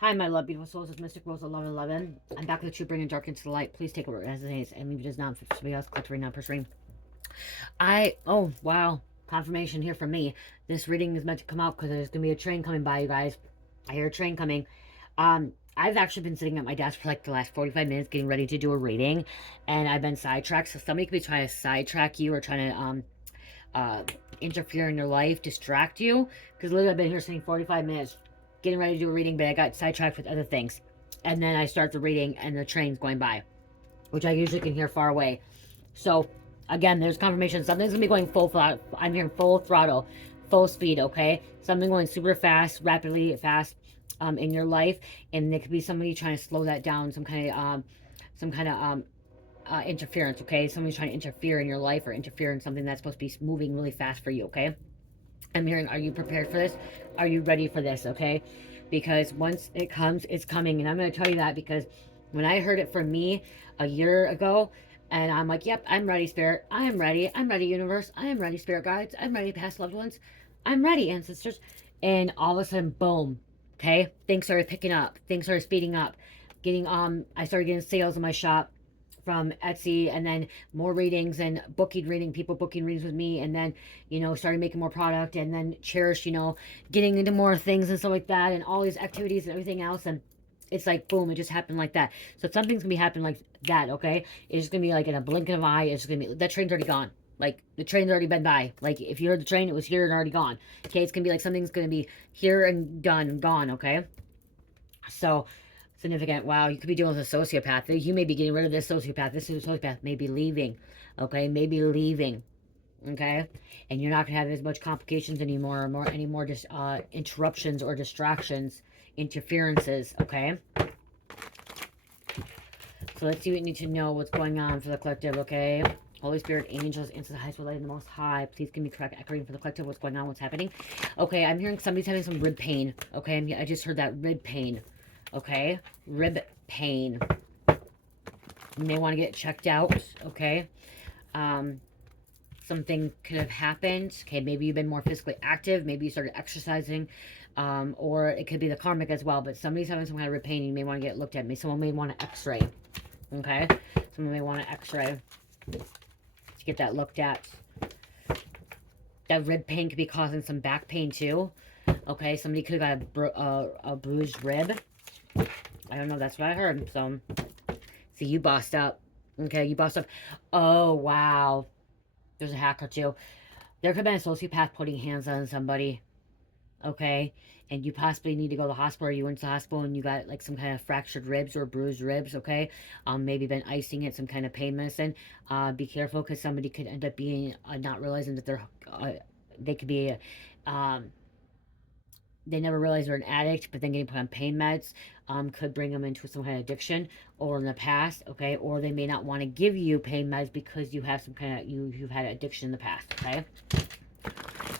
Hi, my love, beautiful souls. It's Mystic Rose 1111. I'm back with the truth, bringing dark into the light. Please take it where it resonates and leave it as not for somebody else. Click right now, press ring. Oh, wow. Confirmation here from me. This reading is meant to come out because there's going to be a train coming by, you guys. I hear a train coming. I've actually been sitting at my desk for like the last 45 minutes getting ready to do a reading, and I've been sidetracked. So somebody could be trying to sidetrack you or trying to, interfere in your life, distract you. Because literally, I've been here sitting 45 minutes getting ready to do a reading, but I got sidetracked with other things. And then I start the reading, and the train's going by, which I usually can hear far away. So, again, there's confirmation. Something's going to be going full throttle. I'm hearing full throttle, full speed, okay? Something going super fast, rapidly fast in your life. And there could be somebody trying to slow that down, some kind of interference, okay? Somebody's trying to interfere in your life or interfere in something that's supposed to be moving really fast for you, okay? I'm hearing, are you prepared for this? Are you ready for this, okay? Because once it comes, it's coming. And I'm going to tell you that because when I heard it from me a year ago, and I'm like, yep, I'm ready, Spirit. I am ready. I'm ready, Universe. I am ready, Spirit Guides. I'm ready, past loved ones. I'm ready, Ancestors. And all of a sudden, boom, okay? Things started picking up. Things started speeding up. I started getting sales in my shop from Etsy, and then more readings and people booking readings with me, and then, started making more product, and then Cherish, getting into more things and stuff like that, and all these activities and everything else, and it's like, boom, it just happened like that. So something's gonna be happening like that, okay? It's gonna be like in a blink of an eye. It's gonna be, that train's already gone. Like, the train's already been by. Like, if you heard the train, it was here and already gone. Okay, it's gonna be like something's gonna be here and done and gone, okay? So, significant. Wow, you could be dealing with a sociopath. You may be getting rid of this sociopath. This sociopath may be leaving. Okay, maybe leaving. Okay, and you're not gonna have as much complications anymore, or any more just interruptions or distractions, interferences. Okay. So let's see what you need to know. What's going on for the collective? Okay. Holy Spirit, angels, into the highest light and the most high. Please give me correct echoing for the collective. What's going on? What's happening? Okay, I'm hearing somebody's having some rib pain. Okay, I just heard that rib pain. Okay, rib pain. You may want to get checked out. Okay, something could have happened. Okay, maybe you've been more physically active. Maybe you started exercising, or it could be the karmic as well. But somebody's having some kind of rib pain. You may want to get looked at. Someone may want to X-ray. Okay, someone may want to X-ray to get that looked at. That rib pain could be causing some back pain too. Okay, somebody could have got a bruised rib. I don't know. That's what I heard. So, see, you bossed up. Okay, you bossed up. Oh, wow. There's a hacker, too. There could have been a sociopath putting hands on somebody. Okay? And you possibly need to go to the hospital, or you went to the hospital and you got, like, some kind of fractured ribs or bruised ribs, okay? Maybe been icing it, some kind of pain medicine. Be careful, because somebody could end up being, not realizing that they could be, they never realized they're an addict, but then getting put on pain meds could bring them into some kind of addiction, or in the past, okay? Or they may not want to give you pain meds because you have some kind of, you've had addiction in the past, okay?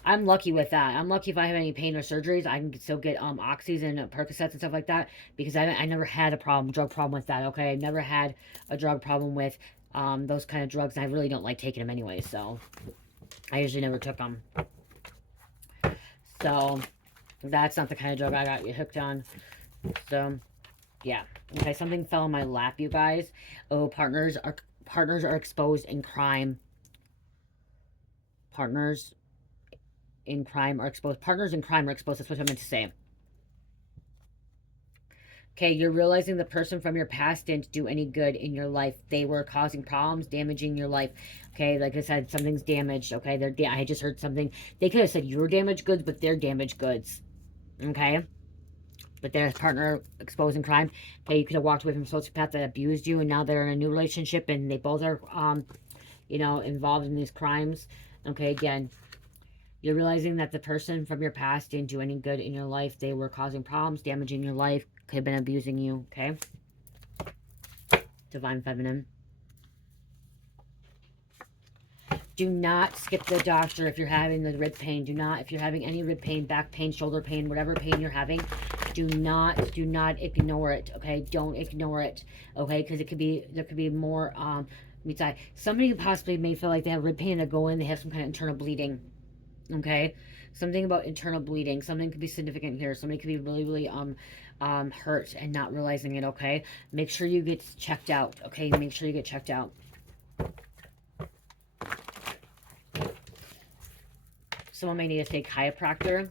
I'm lucky with that. I'm lucky if I have any pain or surgeries, I can still get oxys and Percocets and stuff like that, because I never had a drug problem with that, okay? I never had a drug problem with those kind of drugs. I really don't like taking them anyway, so I usually never took them. So that's not the kind of drug I got you hooked on. So, yeah. Okay, something fell in my lap, you guys. Oh, partners are exposed in crime. Partners in crime are exposed. Partners in crime are exposed. That's what I meant to say. Okay, you're realizing the person from your past didn't do any good in your life. They were causing problems, damaging your life. Okay, like I said, something's damaged. Okay, I just heard something. They could have said you're damaged goods, but they're damaged goods. Okay, but their partner exposing crime. Okay, you could have walked away from a sociopath that abused you, and now they're in a new relationship, and they both are, involved in these crimes. Okay, again, you're realizing that the person from your past didn't do any good in your life. They were causing problems, damaging your life, could have been abusing you. Okay, Divine Feminine. Do not skip the doctor if you're having the rib pain. If you're having any rib pain, back pain, shoulder pain, whatever pain you're having, do not ignore it, okay? Don't ignore it, okay? Because there could be more, somebody possibly may feel like they have rib pain, they go in, they have some kind of internal bleeding, okay? Something about internal bleeding. Something could be significant here. Somebody could be really, really, hurt and not realizing it, okay? Make sure you get checked out, okay? Make sure you get checked out. Someone may need to see a chiropractor.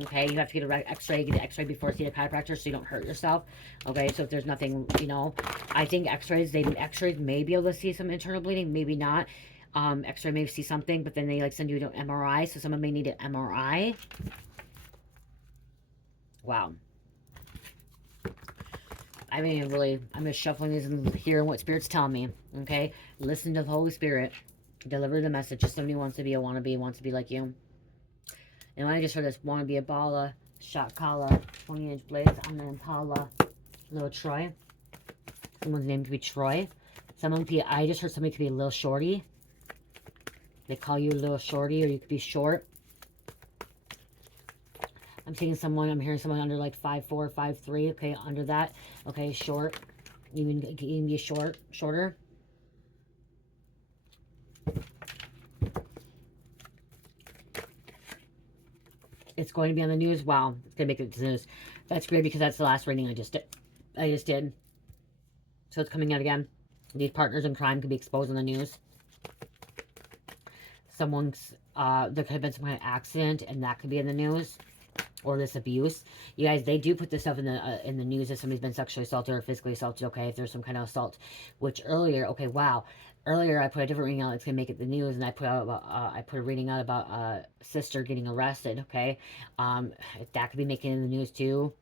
Okay, you have to get an x-ray, get an x-ray before seeing a chiropractor so you don't hurt yourself. Okay, so if there's nothing, you know, I think x-rays may be able to see some internal bleeding, maybe not. X-ray may see something, but then they like send you to an MRI, so someone may need an MRI. Wow. I mean, really, I'm just shuffling these and hearing what Spirit's telling me, okay? Listen to the Holy Spirit. Deliver the message. If somebody wants to be a wannabe, wants to be like you. And I just heard this wannabe a bala, shot collar, 20-inch blades on the Impala, little Troy. Someone's name could be Troy. Someone could be, I just heard somebody could be a little shorty. They call you a little shorty, or you could be short. I'm seeing someone, I'm hearing someone under like 5'4", 5'3", okay, under that. Okay, short. Even be shorter. It's going to be on the news. Wow, it's going to make it to the news. That's great because that's the last reading I just did. So it's coming out again. These partners in crime could be exposed on the news. Someone's, there could have been some kind of accident, and that could be in the news. Or this abuse. You guys, they do put this stuff in the news if somebody's been sexually assaulted or physically assaulted, okay? If there's some kind of assault. Which earlier, okay, wow. Earlier, I put a different reading out. It's going to make it the news, and I put out about, I put a reading out about a sister getting arrested, okay? That could be making it in the news, too,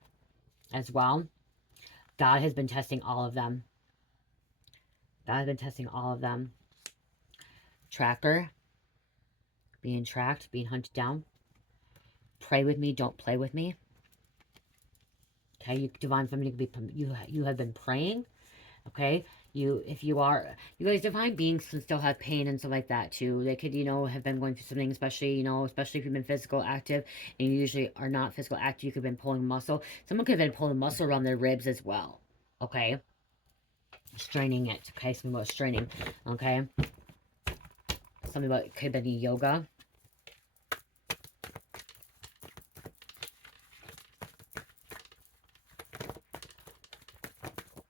as well. God has been testing all of them. God has been testing all of them. Tracker. Being tracked, being hunted down. Pray with me, don't play with me. Okay, you divine feminine could be, you have been praying. Okay, you guys, divine beings can still have pain and stuff like that too. They could, you know, have been going through something, especially if you've been physical active, and you usually are not physical active. You could have been pulling muscle. Someone could have been pulling muscle around their ribs as well. Okay, straining it. Okay, something about straining. Okay, something about, could have been yoga.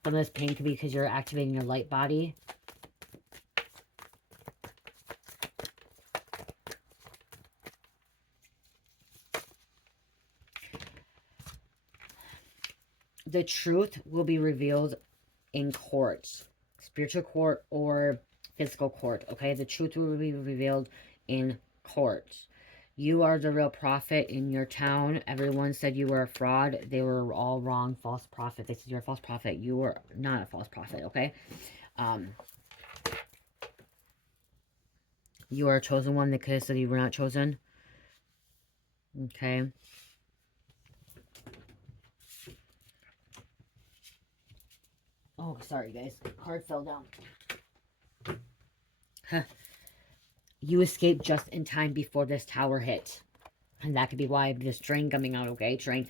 Some of this pain could be because you're activating your light body. The truth will be revealed in court. Spiritual court or physical court. Okay, the truth will be revealed in court. You are the real prophet in your town. Everyone said you were a fraud. They were all wrong. False prophet. They said you're a false prophet. You were not a false prophet, okay? You are a chosen one. They could have said you were not chosen. Okay. Oh, sorry, guys. Card fell down. Huh. You escaped just in time before this tower hit. And that could be why this train coming out, okay? Train.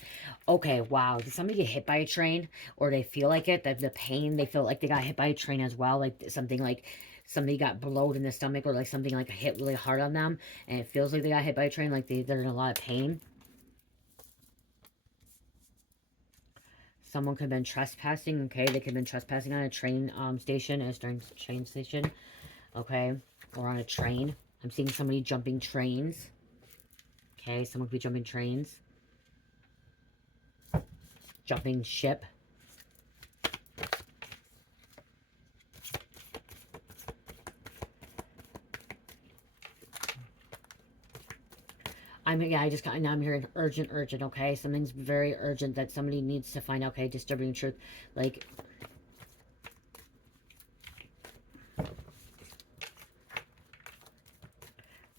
Okay, wow. Did somebody get hit by a train? Or they feel like it? The pain, they feel like they got hit by a train as well. Like something like somebody got blowed in the stomach, or like something like hit really hard on them. And it feels like they got hit by a train, like they're in a lot of pain. Someone could have been trespassing, okay? They could have been trespassing on a train station, a train station, okay? Or on a train. I'm seeing somebody jumping trains. Okay, someone could be jumping trains. Jumping ship. Now I'm hearing urgent, okay? Something's very urgent that somebody needs to find out, okay? Disturbing truth. Like,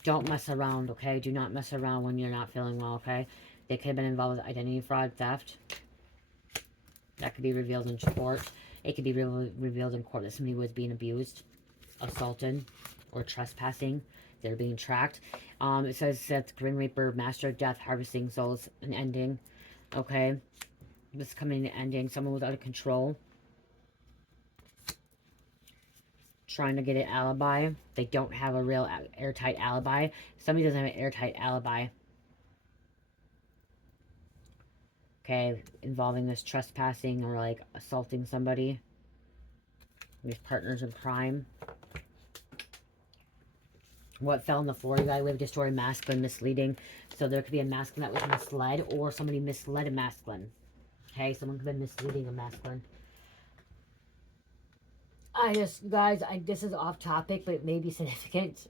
don't mess around, okay? Do not mess around when you're not feeling well, okay? They could have been involved with identity fraud, theft. That could be revealed in court. It could be revealed in court that somebody was being abused, assaulted, or trespassing. They're being tracked. It says that Grim Reaper, Master of Death, harvesting souls, an ending. Okay. This is coming to ending. Someone was out of control. Trying to get an alibi. They don't have a real airtight alibi. Somebody doesn't have an airtight alibi. Okay, involving this trespassing or like assaulting somebody. These partners in crime. What fell on the floor? You gotta live, destroy, masculine, misleading. So there could be a masculine that was misled, or somebody misled a masculine. Okay, someone could be misleading a masculine. Guys, this is off topic, but it may be significant.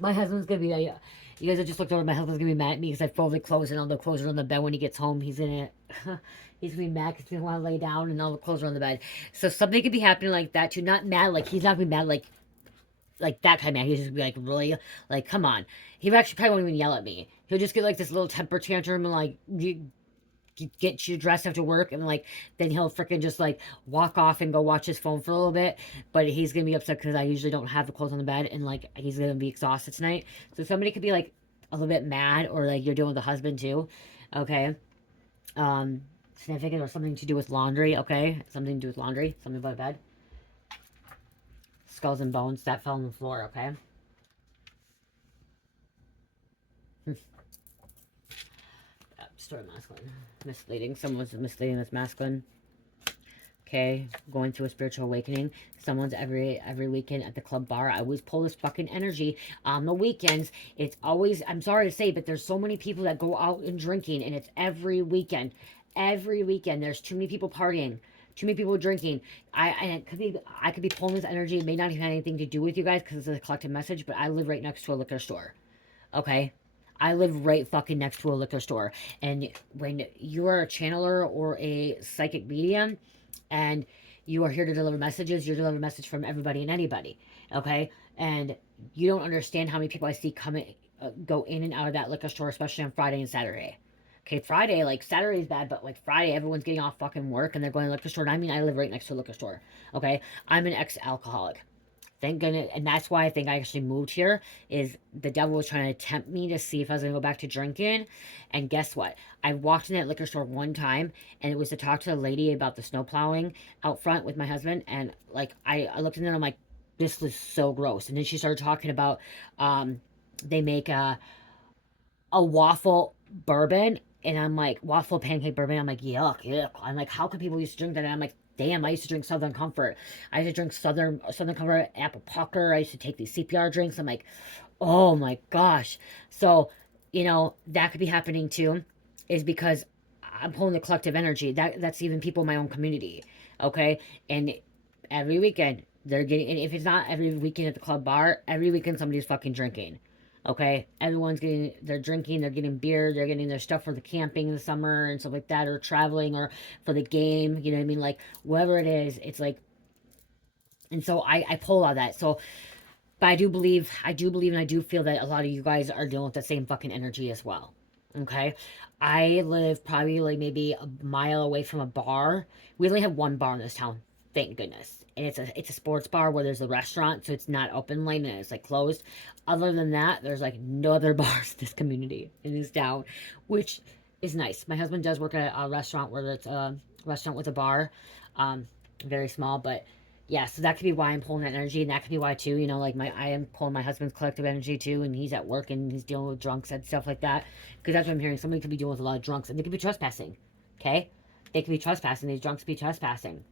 My husband's gonna be, you guys have just looked over, my husband's gonna be mad at me because I folded clothes and all the clothes are on the bed when he gets home. He's gonna, he's gonna be mad because he doesn't want to lay down and all the clothes are on the bed. So something could be happening like that too. Not mad, like, he's not gonna be mad, like that kind of mad. He's just gonna be like, really? Like, come on. He actually probably won't even yell at me. He'll just get like this little temper tantrum and like, get you dressed after work, and like then he'll freaking just like walk off and go watch his phone for a little bit. But he's gonna be upset because I usually don't have the clothes on the bed, and like he's gonna be exhausted tonight. So somebody could be like a little bit mad, or like you're dealing with the husband too. Okay, significant, or something to do with laundry. Okay, something to do with laundry, something about bed. Skulls and bones that fell on the floor. Okay. Story masculine. Misleading. Someone was misleading this masculine. Okay. Going through a spiritual awakening. Someone's every weekend at the club bar. I always pull this fucking energy on the weekends. It's always, I'm sorry to say, but there's so many people that go out and drinking, and it's every weekend. Every weekend. There's too many people partying. Too many people drinking. I could be pulling this energy. It may not even have anything to do with you guys because it's a collective message, but I live right next to a liquor store. Okay? I live right fucking next to a liquor store. And when you are a channeler or a psychic medium and you are here to deliver messages, you deliver a message from everybody and anybody. Okay? And you don't understand how many people I see go in and out of that liquor store, especially on Friday and Saturday. Okay, Friday, like Saturday's bad, but like Friday, everyone's getting off fucking work and they're going to the liquor store. And I mean, I live right next to a liquor store. Okay? I'm an ex-alcoholic. Thank goodness. And that's why I think I actually moved here, is the devil was trying to tempt me to see if I was going to go back to drinking. And guess what? I walked in that liquor store one time, and it was to talk to a lady about the snow plowing out front with my husband. And like, I looked in there and I'm like, this was so gross. And then she started talking about, they make a waffle bourbon. And I'm like, waffle pancake bourbon. I'm like, yuck, yuck. I'm like, how could people used to drink that? And I'm like, damn, I used to drink Southern Comfort. I used to drink Southern Comfort, apple pucker. I used to take these CPR drinks. I'm like, oh my gosh. So, that could be happening too, is because I'm pulling the collective energy. That's even people in my own community. Okay. And every weekend they're getting, and if it's not every weekend at the club bar, every weekend somebody's fucking drinking. Okay, they're drinking, they're getting beer, they're getting their stuff for the camping in the summer and stuff like that, or traveling, or for the game, you know what I mean? Like, whatever it is, it's like, and so I pull all that. So, but I do believe, and I do feel that a lot of you guys are dealing with the same fucking energy as well. Okay, I live probably like maybe a mile away from a bar. We only have one bar in this town, thank goodness. And it's a sports bar where there's a restaurant, so it's not open late and it's like closed. Other than that, there's like no other bars in this community, in this town, which is nice. My husband does work at a restaurant where it's a restaurant with a bar, very small, but yeah, so that could be why I'm pulling that energy, and that could be why too, like I am pulling my husband's collective energy too, and he's at work and he's dealing with drunks and stuff like that, because that's what I'm hearing. Somebody could be dealing with a lot of drunks, and they could be trespassing. Okay, they could be trespassing. These drunks could be trespassing,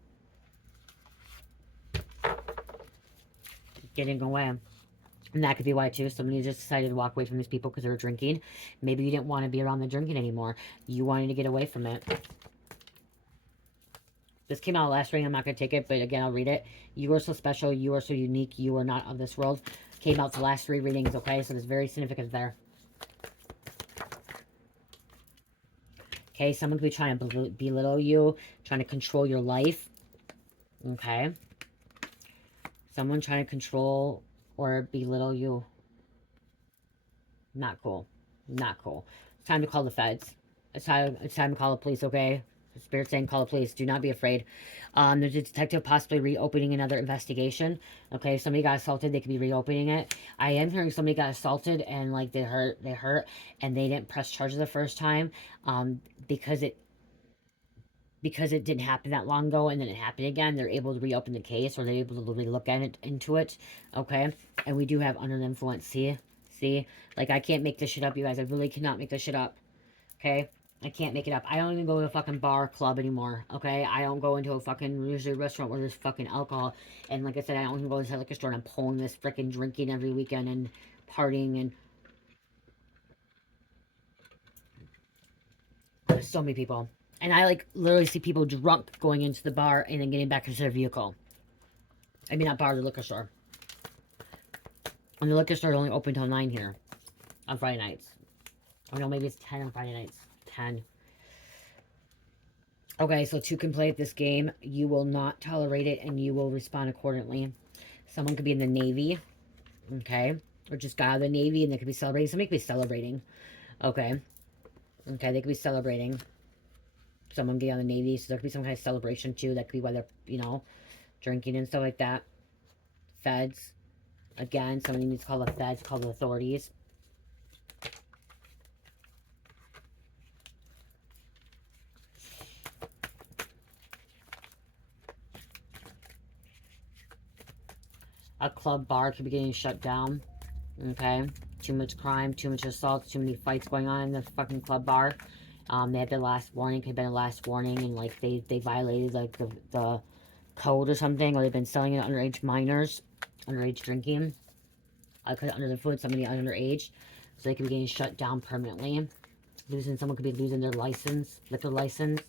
getting away. And that could be why too. Somebody just decided to walk away from these people because they were drinking. Maybe you didn't want to be around the drinking anymore. You wanted to get away from it. This came out last reading. I'm not going to take it, but again, I'll read it. You are so special. You are so unique. You are not of this world. Came out the last 3 readings, okay? So there's very significant there. Okay, someone could be trying to belittle you, trying to control your life. Okay. Someone trying to control or belittle you. Not cool. Not cool. It's time to call the feds. It's time to call the police, okay? The Spirit's saying call the police. Do not be afraid. There's a detective possibly reopening another investigation. Okay, if somebody got assaulted, they could be reopening it. I am hearing somebody got assaulted and like they hurt, and they didn't press charges the first time, because it didn't happen that long ago, and then it happened again. They're able to reopen the case, or they're able to look at it, into it. Okay, and we do have under the influence. See, like I can't make this shit up, you guys. I really cannot make this shit up. Okay. I can't make it up. I don't even go to a fucking bar club anymore, okay? I don't go into a fucking, usually restaurant where there's fucking alcohol. And like I said, I don't even go into a liquor store and I'm pulling this freaking drinking every weekend and partying and... There's so many people. And I, like, literally see people drunk going into the bar and then getting back into their vehicle. I mean, not bar, the liquor store. And the liquor store is only open till 9 here on Friday nights. Or no, maybe it's 10 on Friday nights. 10. Okay, so to complete this game, you will not tolerate it and you will respond accordingly. Someone could be in the Navy, okay? Or just got out of the Navy and they could be celebrating. Somebody could be celebrating, okay? Okay, they could be celebrating. Someone get out of the Navy, so there could be some kind of celebration too. That could be whether, you know, drinking and stuff like that. Feds. Again, somebody needs to call the feds, call the authorities. A club bar could be getting shut down. Okay? Too much crime, too much assault, too many fights going on in the fucking club bar. They had the last warning, could have been a last warning, and like they violated like the code or something, or they've been selling it to underage minors, underage drinking. Could under the food, somebody underage, so they could be getting shut down permanently. Someone could be losing their license, liquor license,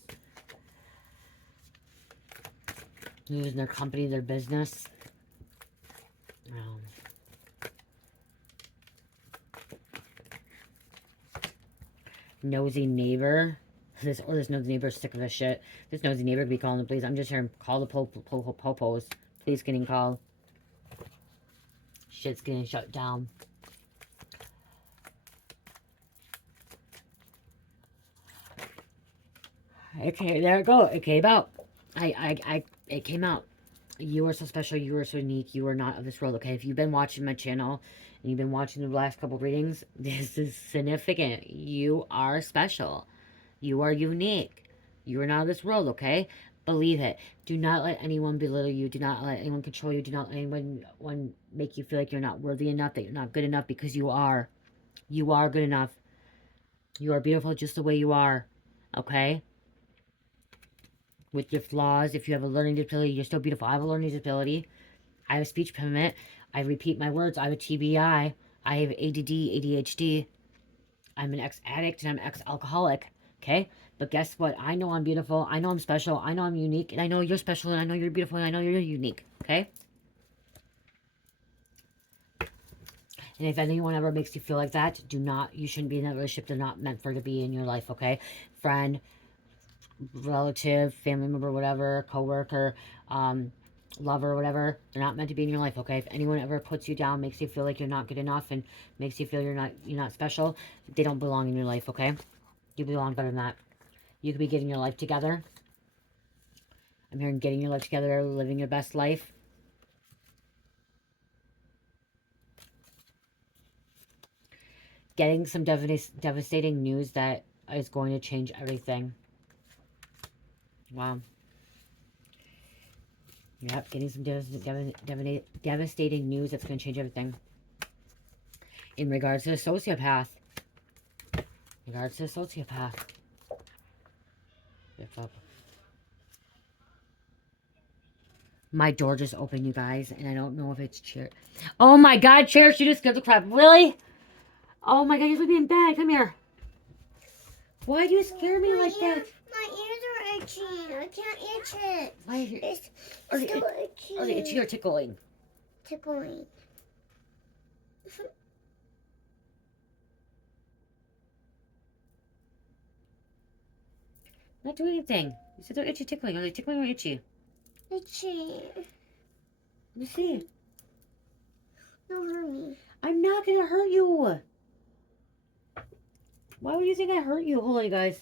losing their company, their business. Nosy neighbor. This nosy neighbor is sick of this shit. This nosy neighbor could be calling the police. I'm just hearing call the popos. Police getting called. Shit's getting shut down. Okay, there it go. It came out. It came out. You are so special. You are so unique. You are not of this world, okay? If you've been watching my channel and you've been watching the last couple readings, this is significant. You are special. You are unique. You are not of this world, okay? Believe it. Do not let anyone belittle you. Do not let anyone control you. Do not let anyone make you feel like you're not worthy enough, that you're not good enough, because you are. You are good enough. You are beautiful just the way you are, okay? With your flaws, if you have a learning disability, you're still beautiful. I have a learning disability. I have a speech impediment. I repeat my words. I have a TBI. I have ADD, ADHD. I'm an ex-addict and I'm ex-alcoholic. Okay? But guess what? I know I'm beautiful. I know I'm special. I know I'm unique. And I know you're special. And I know you're beautiful. And I know you're unique. Okay? And if anyone ever makes you feel like that, you shouldn't be in that relationship. They're not meant for to be in your life. Okay? Friend, relative, family member, whatever, coworker, lover, whatever, they're not meant to be in your life, okay? If anyone ever puts you down, makes you feel like you're not good enough, and makes you feel you're not special, they don't belong in your life, okay? You belong better than that. You could be getting your life together. I'm hearing getting your life together, living your best life. Getting some devastating news that is going to change everything. Wow. Yep, getting some devastating news that's going to change everything. In regards to the sociopath. My door just opened, you guys, and I don't know if it's Chair. Oh my God, Chair, she just scared the crap. Really? Oh my God, you're supposed to be in bed. Come here. Why do you scare me like that? My ears are itchy. I can't itch it. Why is your... It's still itchy. Are they itchy or tickling? Tickling. Not doing anything. You said they're itchy, tickling. Are they tickling or itchy? Itchy. Let me see. Don't hurt me. I'm not gonna hurt you. Why would you think I hurt you? Hold on, you guys.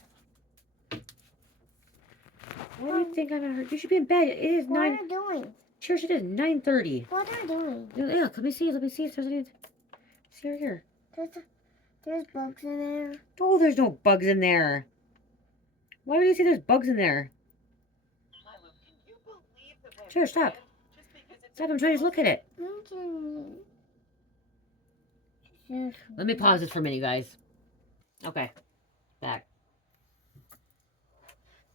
Why do you think I'm gonna hurt you? You should be in bed. It is 9. What are you doing? Cheers, it is 9:30. What are you doing? Yeah, let me see. Let me see if there's any... See right here. There's bugs in there. Oh, there's no bugs in there. Why would you say there's bugs in there? Cheers, stop. Stop, I'm trying to look at it. Let me pause this for a minute, you guys. Okay. Back.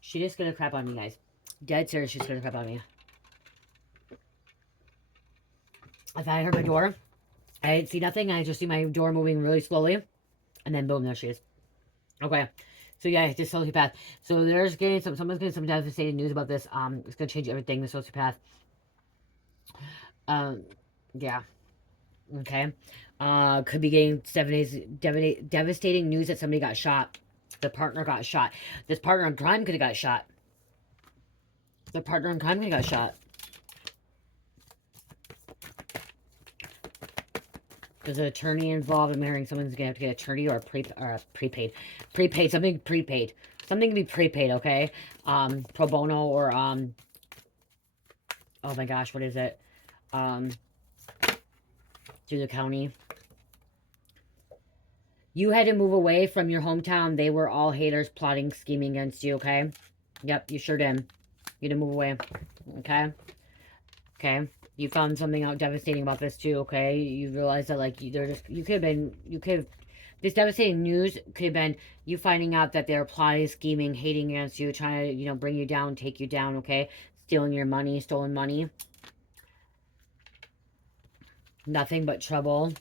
She just scared the crap out of me, guys. Dead serious, she scared the crap out of me. If I heard my door, I didn't see nothing. I just see my door moving really slowly. And then boom, there she is. Okay. So yeah, it's just sociopath. So there's getting someone's getting some devastating news about this. It's gonna change everything, the sociopath. Yeah. Okay. Could be getting 7 days devastating news that somebody got shot. The partner got shot. This partner in crime could have got shot. The partner in crime could have got shot. There's an attorney involved. I'm hearing someone's gonna have to get an attorney or a prepaid. Something prepaid. Something can be prepaid, okay? Pro bono or oh my gosh, what is it? Through the county. You had to move away from your hometown. They were all haters plotting, scheming against you, okay? Yep, you sure did. You had to move away. Okay? Okay. You found something out devastating about this too, okay? You realize that like this devastating news could have been you finding out that they're plotting, scheming, hating against you, trying to, bring you down, take you down, okay? Stealing your money, stolen money. Nothing but trouble.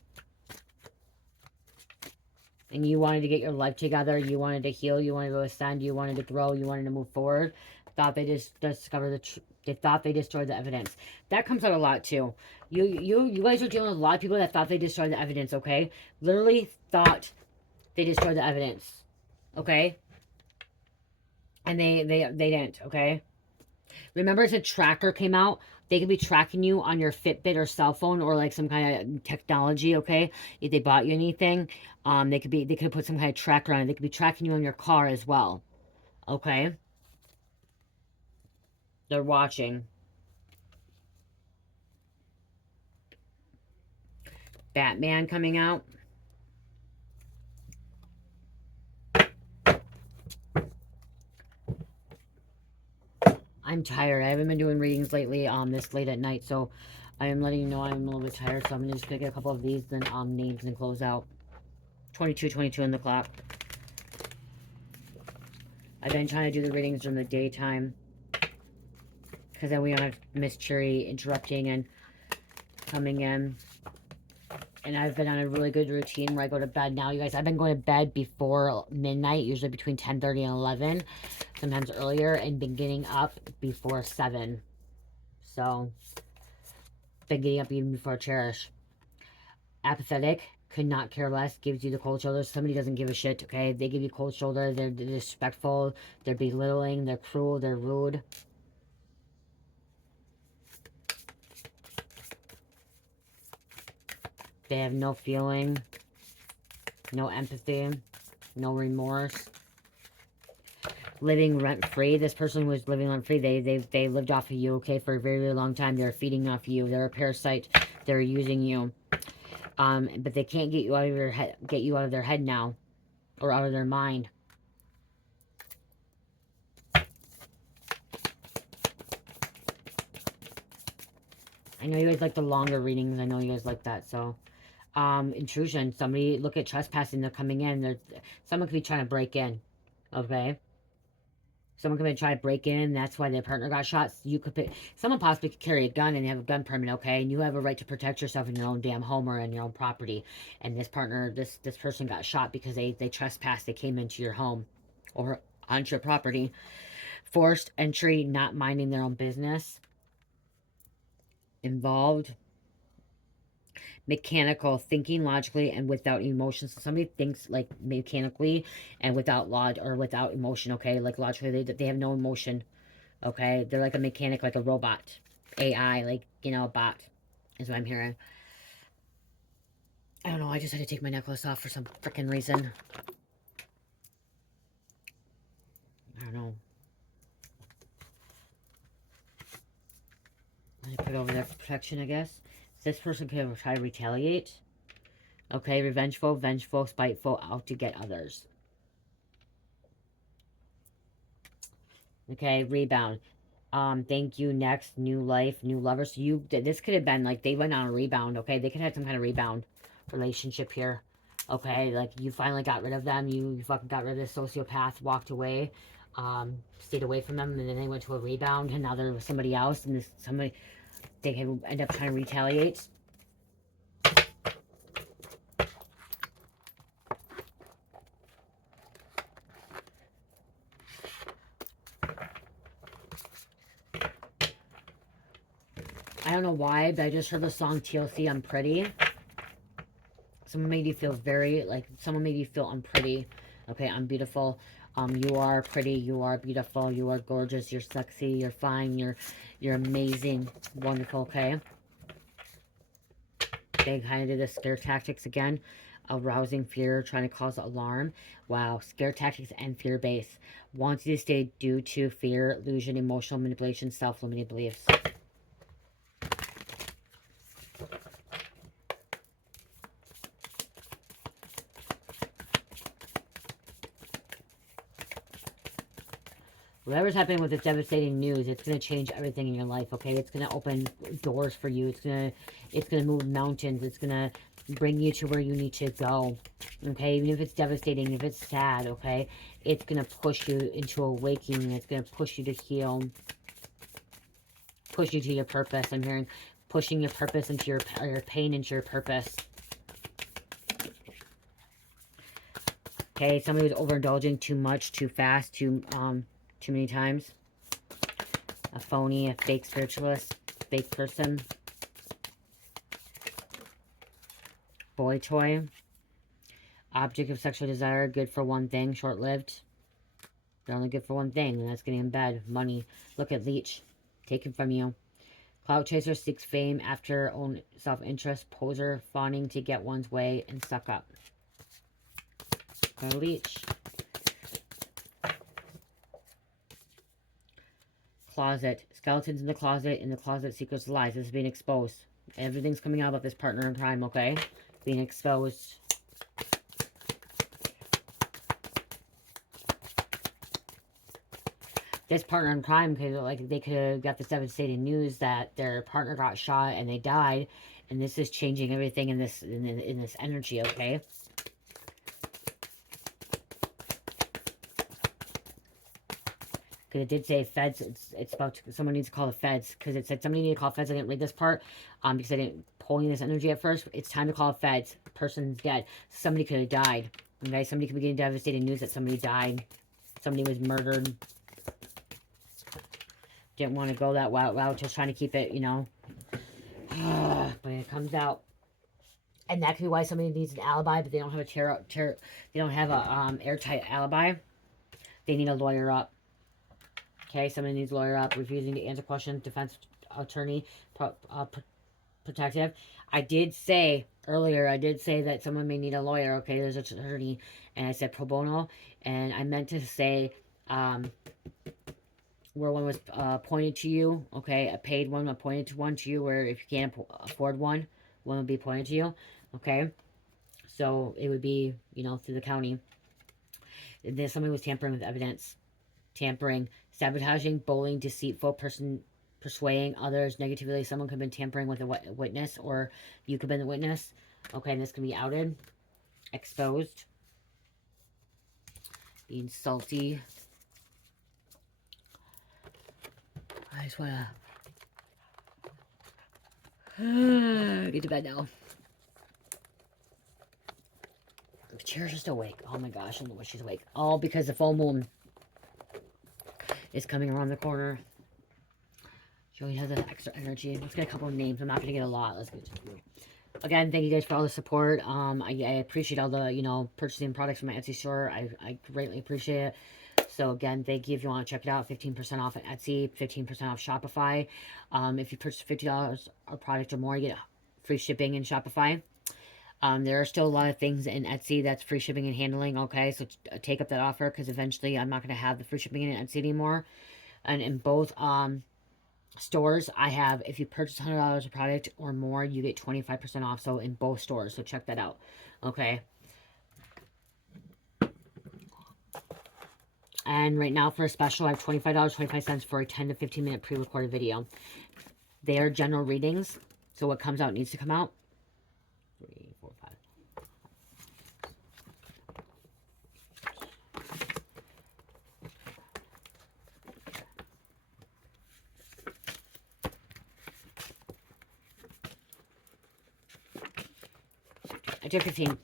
And you wanted to get your life together, you wanted to heal, you wanted to ascend, you wanted to grow, you wanted to move forward. Thought they just discovered they thought they destroyed the evidence. That comes out a lot too. You guys are dealing with a lot of people that thought they destroyed the evidence, okay? Literally thought they destroyed the evidence. Okay? And they didn't, okay? Remember, as a tracker came out, they could be tracking you on your Fitbit or cell phone or like some kind of technology, okay? If they bought you anything, they could have put some kind of tracker on it. They could be tracking you on your car as well. Okay? They're watching. Batman coming out. I'm tired. I haven't been doing readings lately, this late at night, so I am letting you know I'm a little bit tired, so I'm just gonna get a couple of these, then names and close out. 22 on the clock. I've been trying to do the readings during the daytime, because then we don't have Miss Cherry interrupting and coming in. And I've been on a really good routine where I go to bed now, you guys. I've been going to bed before midnight, usually between 10:30 and 11, sometimes earlier, and been getting up before 7. So, been getting up even before Cherish. Apathetic, could not care less, gives you the cold shoulder. Somebody doesn't give a shit, okay? They give you cold shoulder, they're disrespectful, they're belittling, they're cruel, they're rude. They have no feeling, no empathy, no remorse. Living rent-free. This person was living rent-free. They lived off of you, okay, for a very, very long time. They're feeding off you. They're a parasite. They're using you. But they can't get you out of your head, get you out of their head now, or out of their mind. I know you guys like the longer readings. I know you guys like that, so. Intrusion. Somebody, look at trespassing. They're coming in. Someone could be trying to break in. Okay? Someone could be trying to break in. That's why their partner got shot. You could someone possibly could carry a gun and have a gun permit, okay? And you have a right to protect yourself in your own damn home or in your own property. And this partner, this person got shot because they trespassed. They came into your home or onto your property. Forced entry, not minding their own business. Involved. Mechanical, thinking logically and without emotions. So somebody thinks like mechanically and without or without emotion, okay? Like logically, they have no emotion, okay? They're like a mechanic, like a robot. AI, like, a bot is what I'm hearing. I don't know, I just had to take my necklace off for some freaking reason. I don't know. I put it over there for protection, I guess. This person could try to retaliate. Okay, revengeful, vengeful, spiteful, out to get others. Okay, rebound. Thank you, next, new life, new lovers. So this could have been, like, they went on a rebound, okay? They could have some kind of rebound relationship here, okay? Like, you finally got rid of them. You fucking got rid of this sociopath, walked away. stayed away from them, and then they went to a rebound, and now they're with somebody else, and they can end up trying to retaliate. I don't know why, but I just heard the song TLC, I'm Pretty. Someone made you feel someone made you feel unpretty. Okay, I'm beautiful. You are pretty, you are beautiful, you are gorgeous, you're sexy, you're fine, you're amazing, wonderful, okay? They kind of did the scare tactics again. Arousing fear, trying to cause alarm. Wow, scare tactics and fear base. Wants you to stay due to fear, illusion, emotional manipulation, self-limiting beliefs. Whatever's happening with this devastating news, it's going to change everything in your life, okay? It's going to open doors for you. It's going to move mountains. It's going to bring you to where you need to go, okay? Even if it's devastating, if it's sad, okay? It's going to push you into awakening. It's going to push you to heal, push you to your purpose. I'm hearing pushing your purpose into your pain into your purpose. Okay, somebody was overindulging too much, too fast, too many times. A phony, a fake spiritualist, fake person. Boy toy. Object of sexual desire, good for one thing, short-lived. They're only good for one thing, and that's getting in bed. Money. Look at leech. Taken from you. Clout chaser seeks fame after own self-interest. Poser, fawning to get one's way and suck up. Go to leech. Closet. Skeletons in the closet, secrets, lies. This is being exposed. Everything's coming out about this partner in crime, okay? Being exposed. This partner in crime, they could have got this devastating news that their partner got shot and they died, and this is changing everything in this energy, okay? Because it did say feds. It's about someone needs to call the feds, because it said somebody needs to call feds. I didn't read this part because I didn't pull in this energy at first. It's time to call feds. The person's dead. Somebody could have died. Okay, somebody could be getting devastating news that somebody died. Somebody was murdered. Didn't want to go that route. Just trying to keep it, you know. But it comes out. And that could be why somebody needs an alibi, but they don't have they don't have a airtight alibi. They need a lawyer up. Okay, somebody needs a lawyer up, refusing to answer questions, defense attorney, protective. I did say earlier, that someone may need a lawyer, okay, there's an attorney, and I said pro bono, and I meant to say, where one was appointed to you, okay, a paid one, appointed to one to you, where if you can't afford one would be appointed to you, okay, so it would be, you know, through the county. Then somebody was tampering with evidence. Tampering, sabotaging, bullying, deceitful, person persuading others negatively. Someone could have been tampering with a witness, or you could have been the witness. Okay, and this can be outed, exposed, being salty. I just want to get to bed now. The chair's just awake. Oh my gosh, I don't know why she's awake. All because the full moon is coming around the corner. She always has that extra energy. Let's get a couple of names. I'm not going to get a lot. Let's get to again, thank you guys for all the support. I appreciate all the, you know, purchasing products from my Etsy store. I greatly appreciate it. So again, thank you. If you want to check it out, 15% off at Etsy, 15% off Shopify. If you purchase $50 a product or more, you get free shipping in Shopify. There are still a lot of things in Etsy that's free shipping and handling, okay? So take up that offer, because eventually I'm not going to have the free shipping in Etsy anymore. And in both stores, I have, if you purchase $100 a product or more, you get 25% off. So in both stores, so check that out, okay? And right now for a special, I have $25.25 for a 10 to 15 minute pre-recorded video. They are general readings, so what comes out needs to come out. 3, 4, 5. I took 15.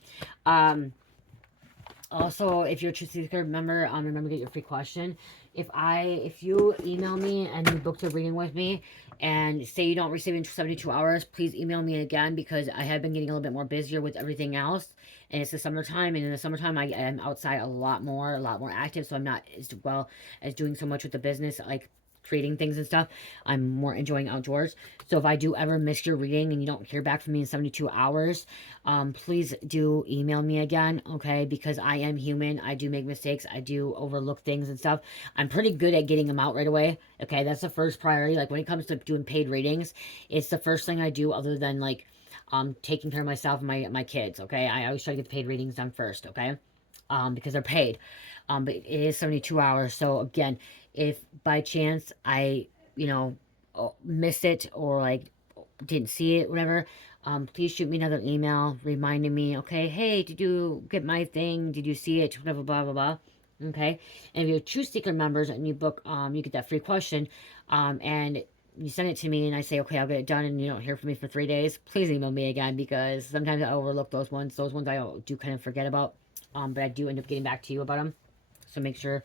Also, if you're a True Seeker member, remember to get your free question. If you email me and you booked a reading with me and say you don't receive it in 72 hours, please email me again because I have been getting a little bit more busier with everything else. And it's the summertime, and in the summertime I am outside a lot more active, so I'm not as well as doing so much with the business, like creating things and stuff. I'm more enjoying outdoors. So if I do ever miss your reading and you don't hear back from me in 72 hours, please do email me again, okay? Because I am human. I do make mistakes. I do overlook things and stuff. I'm pretty good at getting them out right away, okay? That's the first priority. Like when it comes to doing paid readings, it's the first thing I do other than like taking care of myself and my kids, okay? I always try to get the paid readings done first, okay? Because they're paid. But it is 72 hours. So again, if by chance I, missed it or like didn't see it, whatever, please shoot me another email reminding me, okay, hey, did you get my thing? Did you see it? Whatever, blah, blah, blah. Okay. And if you're True Seeker members and you book, you get that free question, and you send it to me and I say, okay, I'll get it done, and you don't hear from me for 3 days, please email me again because sometimes I overlook those ones. Those ones I do kind of forget about, but I do end up getting back to you about them. So make sure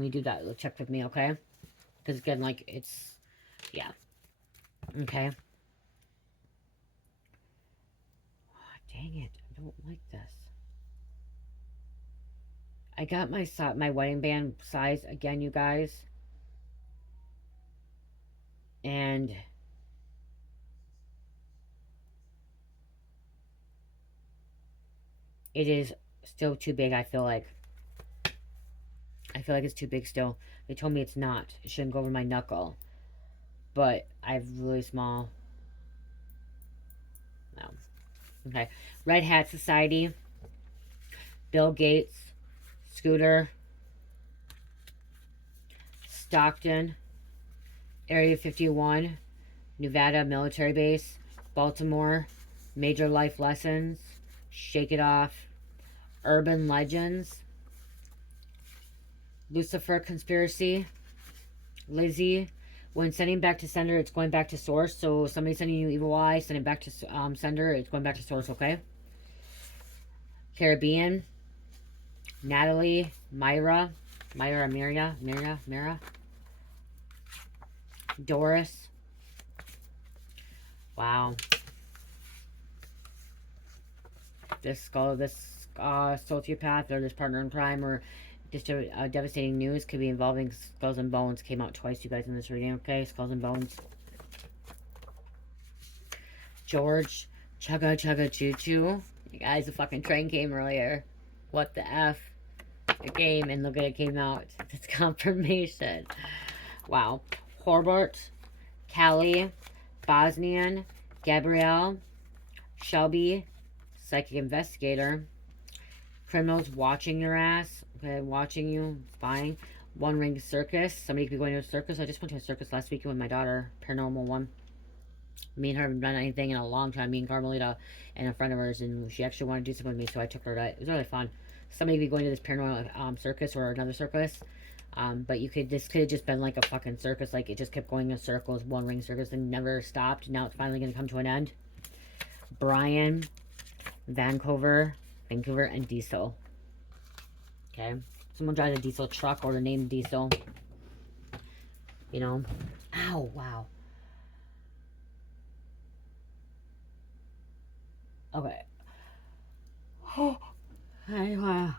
you do that. Check with me, okay? Because again, like, it's, yeah. Okay. Oh, dang it. I don't like this. I got my wedding band size again, you guys. And it is still too big, I feel like. I feel like it's too big still. They told me it's not. It shouldn't go over my knuckle. But I have really small. No. Okay. Red Hat Society. Bill Gates. Scooter. Stockton. Area 51. Nevada Military Base. Baltimore. Major Life Lessons. Shake It Off. Urban Legends. Lucifer Conspiracy. Lizzie. When sending back to sender, it's going back to source. So somebody sending you evil eye, send it back to sender, it's going back to source, okay? Caribbean. Natalie. Myra. Mira. Doris. Wow. This sociopath or this partner in crime or just devastating news could be involving Skulls and Bones. Came out twice, you guys, in this reading, okay? Skulls and Bones. George. Chugga chugga choo choo. You guys, the fucking train came earlier. What the F? It came, and look at it came out. It's confirmation. Wow. Horbert. Callie. Bosnian. Gabrielle. Shelby. Psychic investigator. Criminals watching your ass. Okay, watching you. Spying. One Ring Circus. Somebody could be going to a circus. I just went to a circus last weekend with my daughter. Paranormal one. Me and her haven't done anything in a long time. Me and Carmelita and a friend of hers, and she actually wanted to do something with me, so I took her to it. It was really fun. Somebody could be going to this paranormal circus or another circus. But this could have just been like a fucking circus. Like it just kept going in circles. One Ring Circus and never stopped. Now it's finally going to come to an end. Brian. Vancouver, and Diesel. Okay. Someone drives a diesel truck or the name Diesel. You know. Ow, wow. Okay. Oh, hey, wow.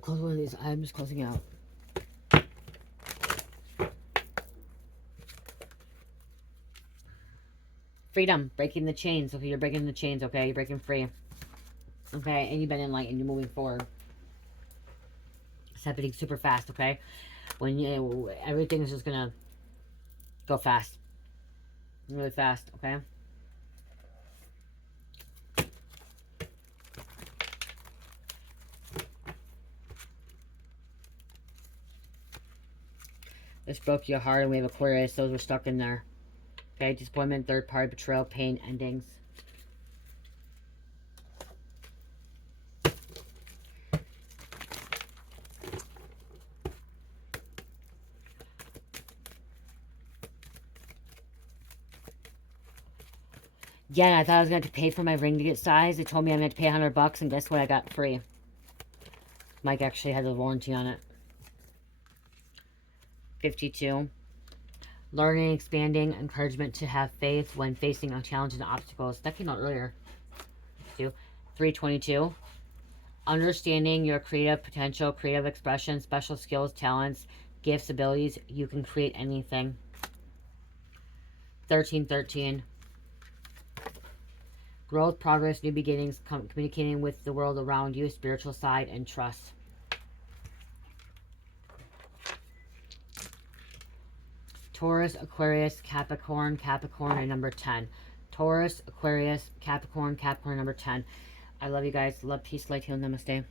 Close one of these. I'm just closing out. Freedom. Breaking the chains. Okay, you're breaking the chains, okay? You're breaking free. Okay, and you've been in light and you're moving forward. It's happening super fast, okay? When everything is just gonna go fast. Really fast, okay? This broke your heart and we have Aquarius. Those were stuck in there. Okay, disappointment, third party betrayal, pain, endings. Yeah, and I thought I was going to have to pay for my ring to get sized. They told me I'm going to pay $100, and guess what? I got free. Mike actually had the warranty on it. 52. Learning, expanding, encouragement to have faith when facing challenges and obstacles. That came out earlier. 322. Understanding your creative potential, creative expression, special skills, talents, gifts, abilities. You can create anything. 1313. Growth, progress, new beginnings, communicating with the world around you, spiritual side, and trust. Taurus, Aquarius, Capricorn, Capricorn, and number 10. Taurus, Aquarius, Capricorn, Capricorn, number 10. I love you guys. Love, peace, light, heal, namaste.